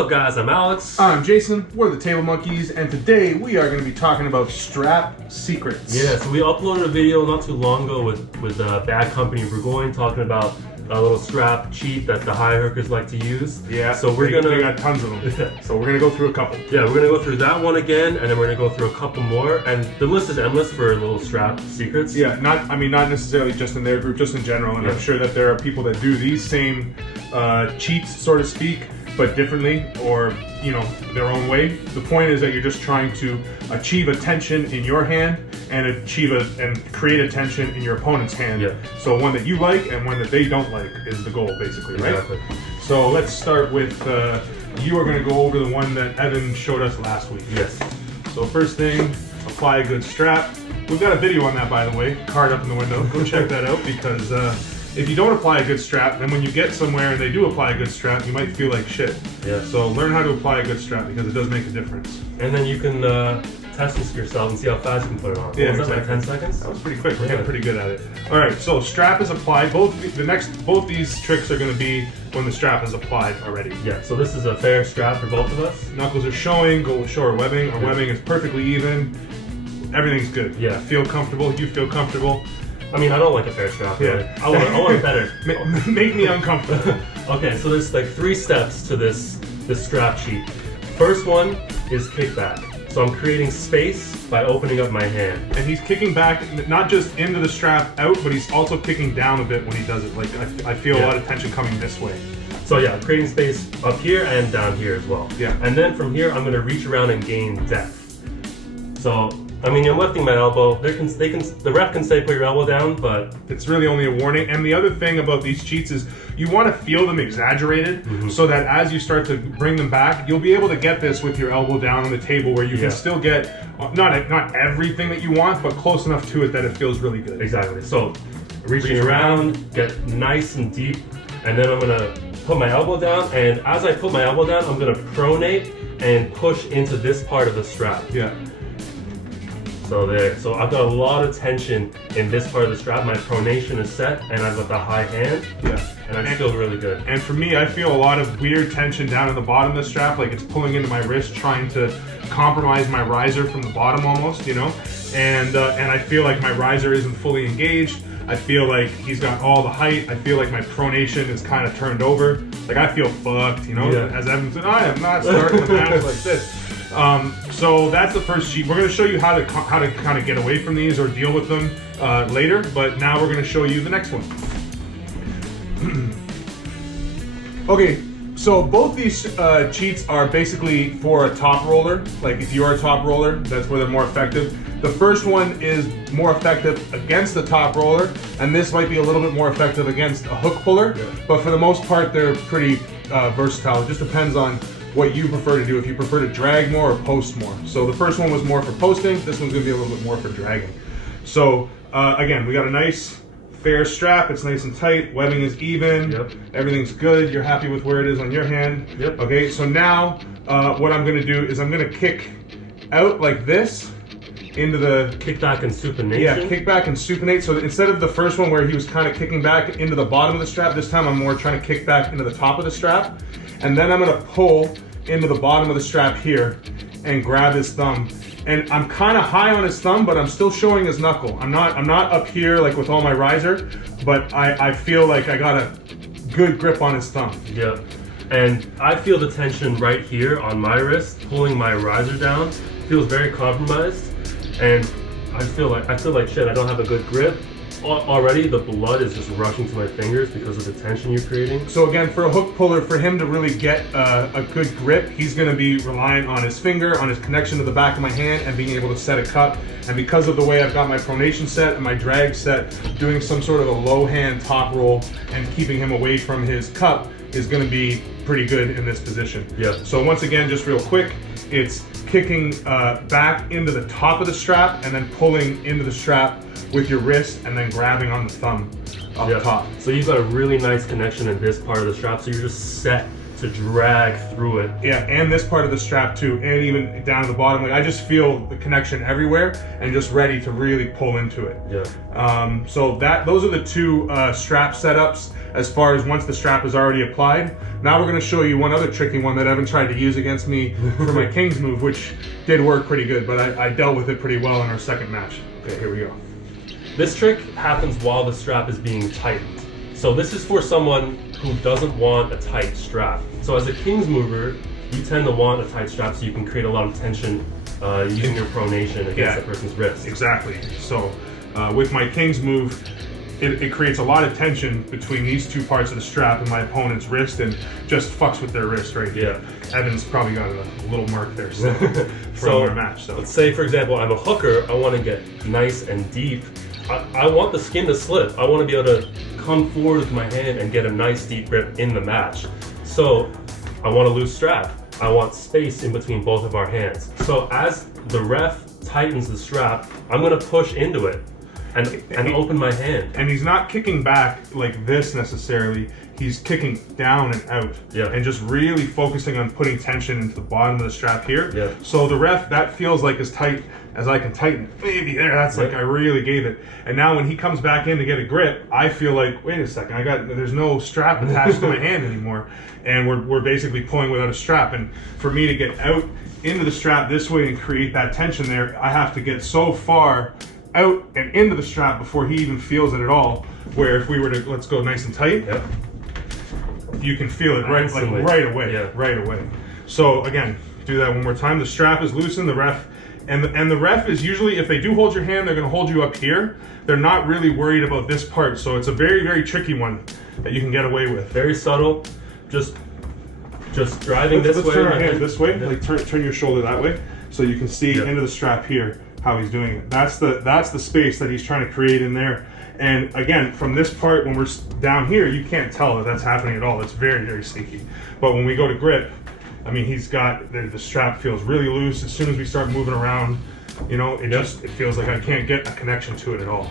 up, guys? I'm Alex. I'm Jason. We're the Table Monkeys, and today we are going to be talking about strap secrets. Yeah, so we uploaded a video not too long ago with Bad Company Burgoyne talking about a little strap cheat that the high hookers like to use. Yeah, so we got tons of them. So we're gonna go through a couple. Yeah, we're gonna go through that one again, and then we're gonna go through a couple more. And the list is endless for little strap secrets. Yeah, not necessarily just in their group, just in general. And I'm sure that there are people that do these same cheats, so to speak, but differently, or their own way. The point is that you're just trying to achieve a tension in your hand and create a tension in your opponent's hand. Yeah. So one that you like and one that they don't like is the goal, basically, right? Exactly. So let's start with you are going to go over the one that Evan showed us last week. Yes. So first thing, apply a good strap. We've got a video on that, by the way, card up in the window. Go check that out, because if you don't apply a good strap, then when you get somewhere and they do apply a good strap, you might feel like shit. Yeah. So learn how to apply a good strap, because it does make a difference. And then you can test this yourself and see how fast you can put it on. Yeah, Was that, exactly. like 10 seconds? That was pretty quick. We're getting pretty good at it. All right, so strap is applied. Both these tricks are going to be when the strap is applied already. Yeah, so this is a fair strap for both of us. Knuckles are showing. Go with short webbing. Our webbing is perfectly even. Everything's good. Yeah. I feel comfortable. You feel comfortable. I mean, I don't like a fair strap. Yeah. Really. I want it better. Make me uncomfortable. Okay, so there's like 3 steps to this strap cheat. First one is kickback. So I'm creating space by opening up my hand. And he's kicking back, not just into the strap out, but he's also kicking down a bit when he does it. Like I feel a lot of tension coming this way. So yeah, creating space up here and down here as well. Yeah. And then from here, I'm gonna reach around and gain depth. So, I mean, I'm lifting my elbow. The ref can say put your elbow down, but it's really only a warning. And the other thing about these cheats is you want to feel them exaggerated, so that as you start to bring them back, you'll be able to get this with your elbow down on the table, where you can still get not everything that you want, but close enough to it that it feels really good. Exactly. So reaching around, get nice and deep, and then I'm gonna put my elbow down, and as I put my elbow down, I'm gonna pronate and push into this part of the strap. Yeah. So there. So I've got a lot of tension in this part of the strap. My pronation is set, and I've got the high hand. Yeah. And I feel really good. And for me, I feel a lot of weird tension down in the bottom of the strap, like it's pulling into my wrist, trying to compromise my riser from the bottom almost, And I feel like my riser isn't fully engaged. I feel like he's got all the height. I feel like my pronation is kind of turned over. Like I feel fucked, Yeah. As Evan said, I am not starting the match like this. So that's the first cheat. We're going to show you how to kind of get away from these or deal with them later. But now we're going to show you the next one. Okay, so both these cheats are basically for a top roller. Like if you're a top roller, that's where they're more effective. The first one is more effective against the top roller, and this might be a little bit more effective against a hook puller. Yeah. But for the most part, they're pretty versatile. It just depends on what you prefer to do, if you prefer to drag more or post more. So the first one was more for posting, this one's gonna be a little bit more for dragging. So again, we got a nice fair strap, it's nice and tight, webbing is even, everything's good, you're happy with where it is on your hand. Okay, so now what I'm gonna do is I'm gonna kick out like this into the kickback and supination. Yeah, kickback and supinate. So instead of the first one where he was kind of kicking back into the bottom of the strap, this time I'm more trying to kick back into the top of the strap. And then I'm gonna pull into the bottom of the strap here and grab his thumb. And I'm kind of high on his thumb, but I'm still showing his knuckle. I'm not up here like with all my riser, but I feel like I got a good grip on his thumb. Yeah. And I feel the tension right here on my wrist, pulling my riser down. Feels very compromised. And I feel like shit, I don't have a good grip. Already the blood is just rushing to my fingers because of the tension you're creating. So again, for a hook puller, for him to really get a good grip, he's gonna be relying on his finger, on his connection to the back of my hand, and being able to set a cup. And because of the way I've got my pronation set and my drag set, doing some sort of a low hand top roll and keeping him away from his cup is gonna be pretty good in this position. Yeah. So once again, just real quick, it's kicking back into the top of the strap and then pulling into the strap with your wrist and then grabbing on the thumb up top. So you've got a really nice connection in this part of the strap, so you're just set to drag through it. Yeah, and this part of the strap too, and even down to the bottom. Like I just feel the connection everywhere, and just ready to really pull into it. Yeah. So those are the two strap setups as far as once the strap is already applied. Now we're going to show you one other tricky one that Evan tried to use against me for my King's move, which did work pretty good, but I dealt with it pretty well in our second match. Okay, here we go. This trick happens while the strap is being tightened. So this is for someone who doesn't want a tight strap. So as a King's mover, you tend to want a tight strap so you can create a lot of tension using your pronation against the person's wrist. Exactly. So with my King's move, it creates a lot of tension between these two parts of the strap and my opponent's wrist, and just fucks with their wrist right here. Yeah. Evan's probably got a little mark there from our match. So let's say, for example, I'm a hooker. I want to get nice and deep. I want the skin to slip. I want to be able to come forward with my hand and get a nice deep grip in the match. So I want a loose strap. I want space in between both of our hands. So as the ref tightens the strap, I'm going to push into it and open my hand. And he's not kicking back like this necessarily. He's kicking down and out. Yeah. And just really focusing on putting tension into the bottom of the strap here. Yeah. So the ref, that feels like as tight as I can tighten it. Maybe there, that's like I really gave it. And now when he comes back in to get a grip, I feel like, wait a second, there's no strap attached to my hand anymore. And we're basically pulling without a strap. And for me to get out into the strap this way and create that tension there, I have to get so far out and into the strap before he even feels it at all. Where if we were to, let's go nice and tight, you can feel it right away. Yeah. Right away. So again, do that one more time. The strap is loosened, the ref, and the ref is usually, if they do hold your hand, they're gonna hold you up here. They're not really worried about this part. So it's a very, very tricky one that you can get away with. Very subtle, just driving this way. Let's turn our hand this way, like turn your shoulder that way, so you can see into the strap here how he's doing it. That's the space that he's trying to create in there. And again, from this part, when we're down here, you can't tell that that's happening at all. It's very, very sneaky. But when we go to grip, I mean, he's got, the strap feels really loose. As soon as we start moving around, you know, it feels like I can't get a connection to it at all.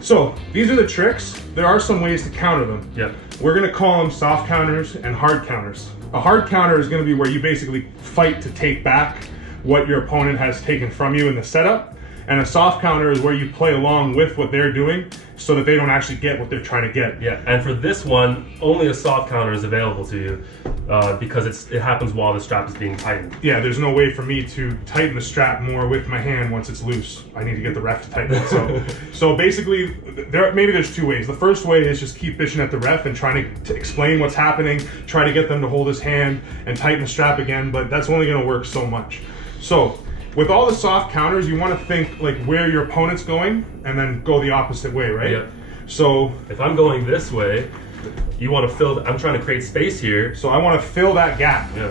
So these are the tricks. There are some ways to counter them. Yeah. We're gonna call them soft counters and hard counters. A hard counter is gonna be where you basically fight to take back what your opponent has taken from you in the setup. And a soft counter is where you play along with what they're doing so that they don't actually get what they're trying to get. Yeah, and for this one, only a soft counter is available to you because it happens while the strap is being tightened. Yeah, there's no way for me to tighten the strap more with my hand once it's loose. I need to get the ref to tighten it. So basically, maybe there's two ways. The first way is just keep bitching at the ref and trying to explain what's happening, try to get them to hold his hand and tighten the strap again, but that's only gonna work so much. So, with all the soft counters, you want to think like where your opponent's going and then go the opposite way, right? Yeah. So if I'm going this way, you want to fill, I'm trying to create space here. So I want to fill that gap. Yeah.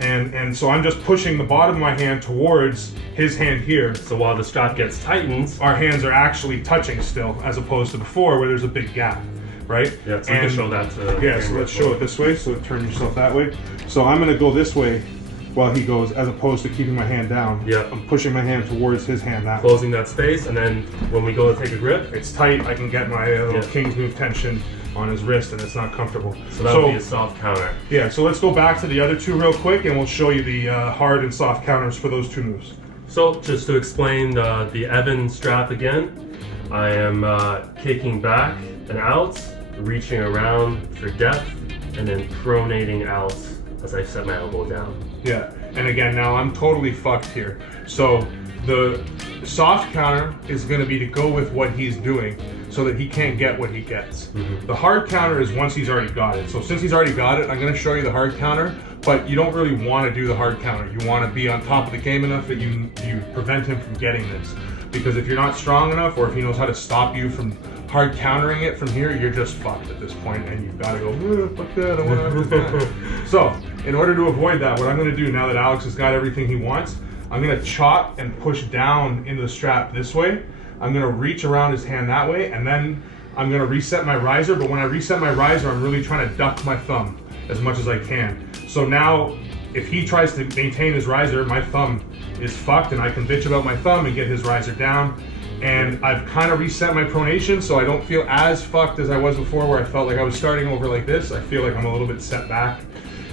And so I'm just pushing the bottom of my hand towards his hand here. So while the strap gets tightened, our hands are actually touching still, as opposed to before where there's a big gap, right? Yeah, so we can show that to... Yeah, so let's show it this way, so turn yourself that way. So I'm going to go this way while he goes, as opposed to keeping my hand down. Yeah. I'm pushing my hand towards his hand that way. Closing that space, and then when we go to take a grip, it's tight. I can get my little King's move tension on his wrist, and it's not comfortable. So that would be a soft counter. Yeah, so let's go back to the other two real quick, and we'll show you the hard and soft counters for those two moves. So just to explain the Evan strap again, I am kicking back and out, reaching around for depth, and then pronating out as I set my elbow down. Yeah, and again, now I'm totally fucked here. So the soft counter is going to be to go with what he's doing so that he can't get what he gets. The hard counter is once he's already got it. So since he's already got it, I'm going to show you the hard counter, but you don't really want to do the hard counter. You want to be on top of the game enough that you prevent him from getting this. Because if you're not strong enough, or if he knows how to stop you from hard countering it from here, you're just fucked at this point, and you've got to go, fuck that, I want to So, in order to avoid that, what I'm going to do now that Alex has got everything he wants, I'm going to chop and push down into the strap this way. I'm going to reach around his hand that way, and then I'm going to reset my riser, but when I reset my riser, I'm really trying to duck my thumb as much as I can. So now, if he tries to maintain his riser, my thumb is fucked, and I can bitch about my thumb and get his riser down. And I've kind of reset my pronation, so I don't feel as fucked as I was before, where I felt like I was starting over like this. I feel like I'm a little bit set back.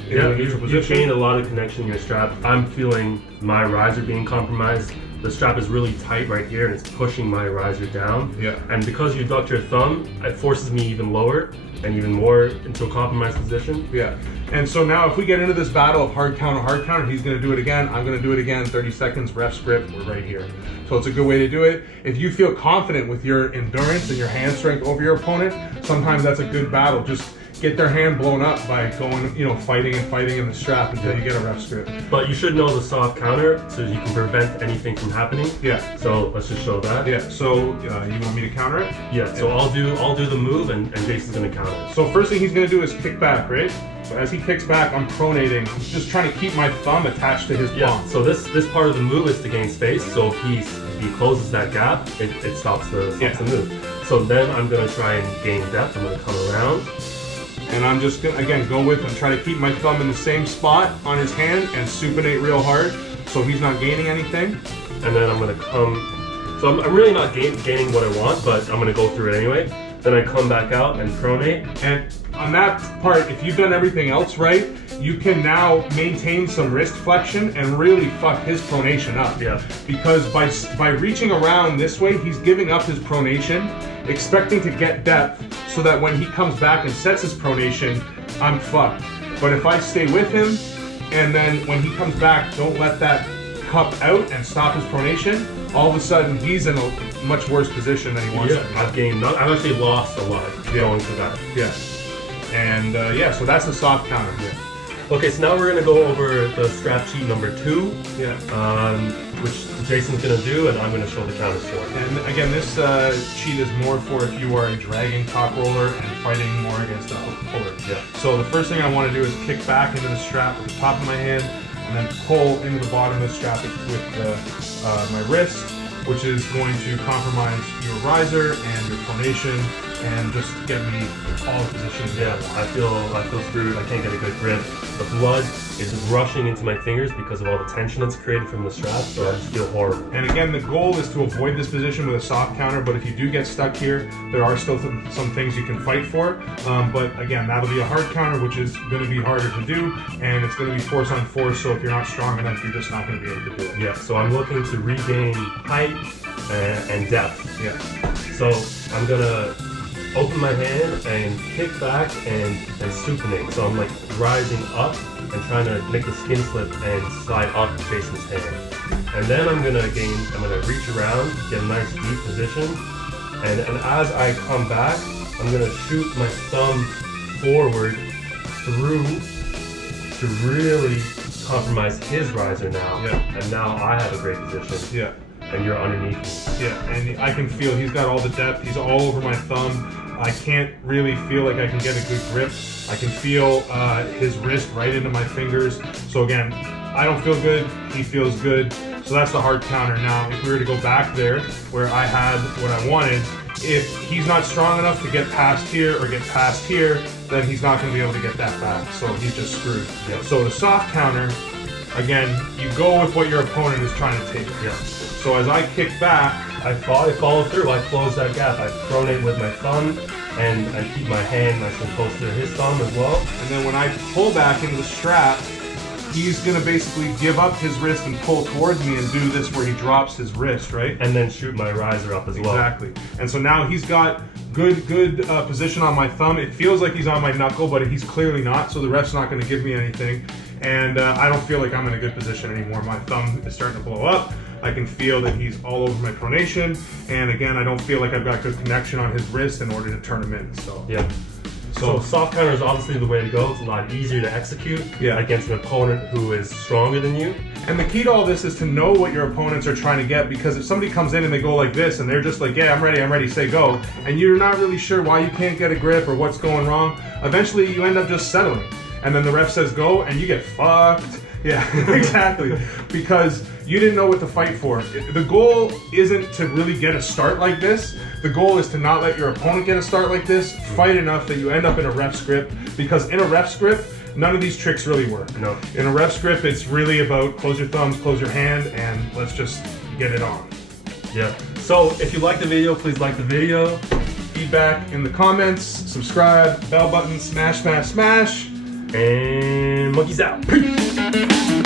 Yeah, you've gained a lot of connection in your strap. I'm feeling my riser being compromised. The strap is really tight right here, and it's pushing my riser down. Yeah. And because you ducked your thumb, it forces me even lower and even more into a compromised position. Yeah. And so now if we get into this battle of hard counter, he's going to do it again. I'm going to do it again. 30 seconds, ref's grip, we're right here. So it's a good way to do it. If you feel confident with your endurance and your hand strength over your opponent, sometimes that's a good battle. Just get their hand blown up by going, fighting in the strap until you get a ref's grip. But you should know the soft counter so you can prevent anything from happening. Yeah. So let's just show that. Yeah. So you want me to counter it? Yeah. So I'll do the move, and Jason's gonna counter. So first thing he's gonna do is kick back, right? So as he kicks back, I'm pronating. I'm just trying to keep my thumb attached to his palm. Yeah. So this part of the move is to gain space. So if he closes that gap, it stops the move. So then I'm gonna try and gain depth. I'm gonna come around. And I'm just gonna, again, go with and try to keep my thumb in the same spot on his hand and supinate real hard so he's not gaining anything. And then I'm gonna come, so I'm really not gaining what I want, but I'm gonna go through it anyway. Then I come back out and pronate. And on that part, if you've done everything else right, you can now maintain some wrist flexion and really fuck his pronation up. Yeah. Because by reaching around this way, he's giving up his pronation, expecting to get depth so that when he comes back and sets his pronation, I'm fucked. But if I stay with him, and then when he comes back, don't let that cup out and stop his pronation, all of a sudden he's in a much worse position than he wants to be. I've actually lost a lot going through that. Yeah. And so that's the soft counter. Yeah. Okay, so now we're gonna go over the strap cheat number 2. Yeah. Which Jason's gonna do, and I'm gonna show the counters for it. And again, this cheat is more for if you are a dragging top roller and fighting more against a hook puller. Yeah. So the first thing I want to do is kick back into the strap with the top of my hand, and then pull into the bottom of the strap with my wrist, which is going to compromise your riser and your pronation, and just get me all the positions. Yeah, I feel screwed. I can't get a good grip. The blood is rushing into my fingers because of all the tension that's created from the strap, so I just feel horrible. And again, the goal is to avoid this position with a soft counter, but if you do get stuck here, there are still some things you can fight for. But again, that'll be a hard counter, which is going to be harder to do, and it's going to be force on force, so if you're not strong enough, you're just not going to be able to do it. Yeah, so I'm looking to regain height and depth. Yeah. So I'm going to open my hand and kick back and supinate. So I'm like rising up and trying to make the skin slip and slide up Jason's hand. And then I'm gonna reach around, get a nice deep position. And as I come back, I'm gonna shoot my thumb forward through to really compromise his riser now. Yeah. And now I have a great position. Yeah. And you're underneath me. Yeah, and I can feel he's got all the depth. He's all over my thumb. I can't really feel like I can get a good grip. I can feel his wrist right into my fingers. So again, I don't feel good. He feels good. So that's the hard counter. Now, if we were to go back there where I had what I wanted, if he's not strong enough to get past here or get past here, then he's not going to be able to get that back. So he's just screwed. Yeah. So the soft counter, again, you go with what your opponent is trying to take. Yeah. So as I kick back, I follow through. I close that gap. I pronate with my thumb, and I keep my hand nice and close to his thumb as well. and then when I pull back into the strap, he's gonna basically give up his wrist and pull towards me and do this where he drops his wrist, right? And then shoot my riser up as well. Exactly. And so now he's got good position on my thumb. It feels like he's on my knuckle, but he's clearly not, so the ref's not gonna give me anything. And I don't feel like I'm in a good position anymore. My thumb is starting to blow up. I can feel that he's all over my pronation. And again, I don't feel like I've got good connection on his wrist in order to turn him in, so. Yeah. So soft counter is obviously the way to go. It's a lot easier to execute against an opponent who is stronger than you. And the key to all this is to know what your opponents are trying to get, because if somebody comes in and they go like this and they're just like, yeah, I'm ready, say go, and you're not really sure why you can't get a grip or what's going wrong, eventually you end up just settling. And then the ref says go and you get fucked. Yeah, exactly. Because you didn't know what to fight for. The goal isn't to really get a start like this. The goal is to not let your opponent get a start like this. Fight enough that you end up in a ref's grip, because in a ref's grip, none of these tricks really work. No. In a ref's grip, it's really about close your thumbs, close your hand, and let's just get it on. Yeah. So if you like the video, please like the video. Feedback in the comments, subscribe, bell button, smash, smash, smash. And monkeys out. Peace.